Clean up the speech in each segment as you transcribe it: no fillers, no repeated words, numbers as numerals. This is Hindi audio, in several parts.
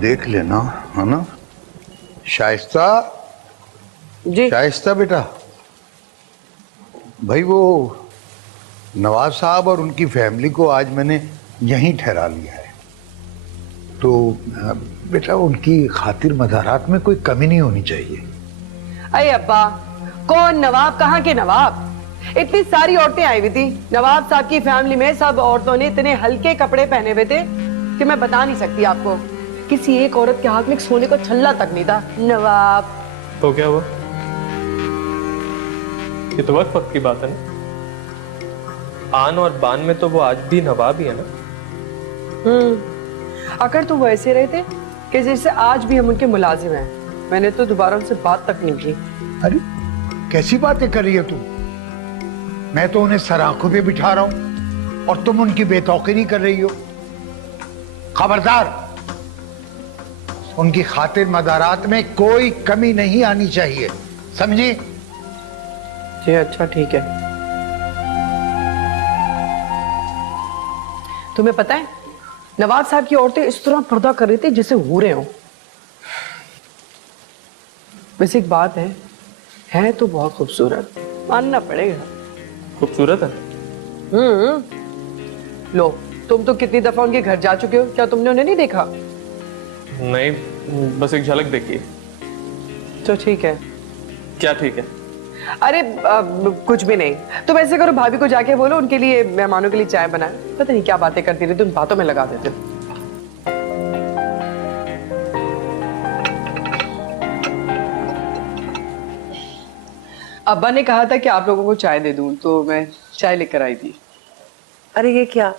देख लेना, है ना। शाइस्ता जी। शाइस्ता बेटा, भाई वो नवाज साहब और उनकी फैमिली को आज मैंने यहीं ठहरा लिया है, तो बेटा उनकी खातिर मज़ारात में कोई कमी नहीं होनी चाहिए। अरे अब्बा, कौन नवाब, कहाँ के नवाब? इतनी सारी औरतें आई हुई थी नवाब साहब की फैमिली में। सब औरतों ने इतने हल्के कपड़े पहने हुए थे कि मैं बता नहीं सकती आपको। किसी एक औरत के हाथ में सोने को छल्ला तक नहीं था। नवाब तो क्या हुआ? ये तो वक्त की बात है ना। आन और बान में तो वो आज भी नवाब ही है ना। अगर तो वो ऐसे रहे थे कि जैसे आज भी हम उनके मुलाजिम हैं। मैंने तो दोबारा उनसे बात तक नहीं की। अरे कैसी बातें कर रही है तुम? मैं तो उन्हें सराखों पे बिठा रहा हूं और तुम उनकी बेतौकीरी कर रही हो। खबरदार, उनकी खातिर मज़ारात में कोई कमी नहीं आनी चाहिए, समझी? जी अच्छा ठीक है। तुम्हें पता है नवाब साहब की औरतें इस तरह पर्दा कर रही थी जैसे हूरे हों। वैसे एक बात है तो बहुत खूबसूरत, मानना पड़ेगा। खूबसूरत है। लो, तुम तो कितनी दफा उनके घर जा चुके हो, क्या तुमने उन्हें नहीं देखा? नहीं, बस एक झलक देखी। तो ठीक है। क्या ठीक है? अरे कुछ भी नहीं। तुम ऐसे करो, भाभी को जाके बोलो उनके लिए, मेहमानों के लिए चाय बनाए। पता नहीं क्या बातें करती रहती, उन बातों में लगा देते हो। अब्बा ने कहा था कि आप लोगों को चाय दे दूं, तो मैं चाय लेकर आई थी। अरे ये क्या,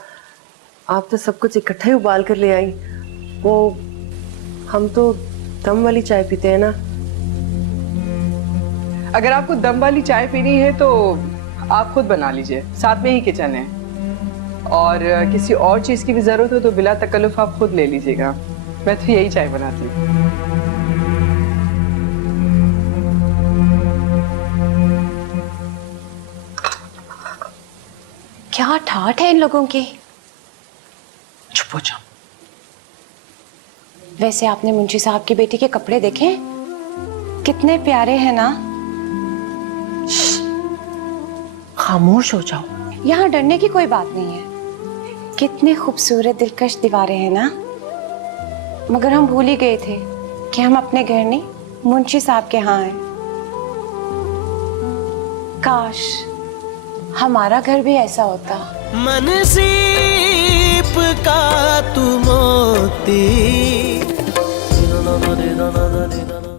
आप तो सब कुछ इकट्ठा ही उबाल कर ले आई। वो हम तो दम वाली चाय पीते हैं ना। अगर आपको दम वाली चाय पीनी है तो आप खुद बना लीजिए, साथ में ही किचन है। और किसी और चीज की भी जरूरत हो तो बिला तकल्लुफ आप खुद ले लीजिएगा। मैं तो यही चाय बनाती हूँ। क्या ठाठ है इन लोगों की। चुप हो जाओ। वैसे आपने मुंशी साहब की बेटी के कपड़े देखे? कितने प्यारे हैं ना। खामोश हो जाओ। यहाँ डरने की कोई बात नहीं है। कितने खूबसूरत दिलकश दीवारें हैं ना। मगर हम भूल ही गए थे कि हम अपने घर नहीं मुंशी साहब के यहाँ हैं। काश हमारा घर भी ऐसा होता। मनसीब का तू मोती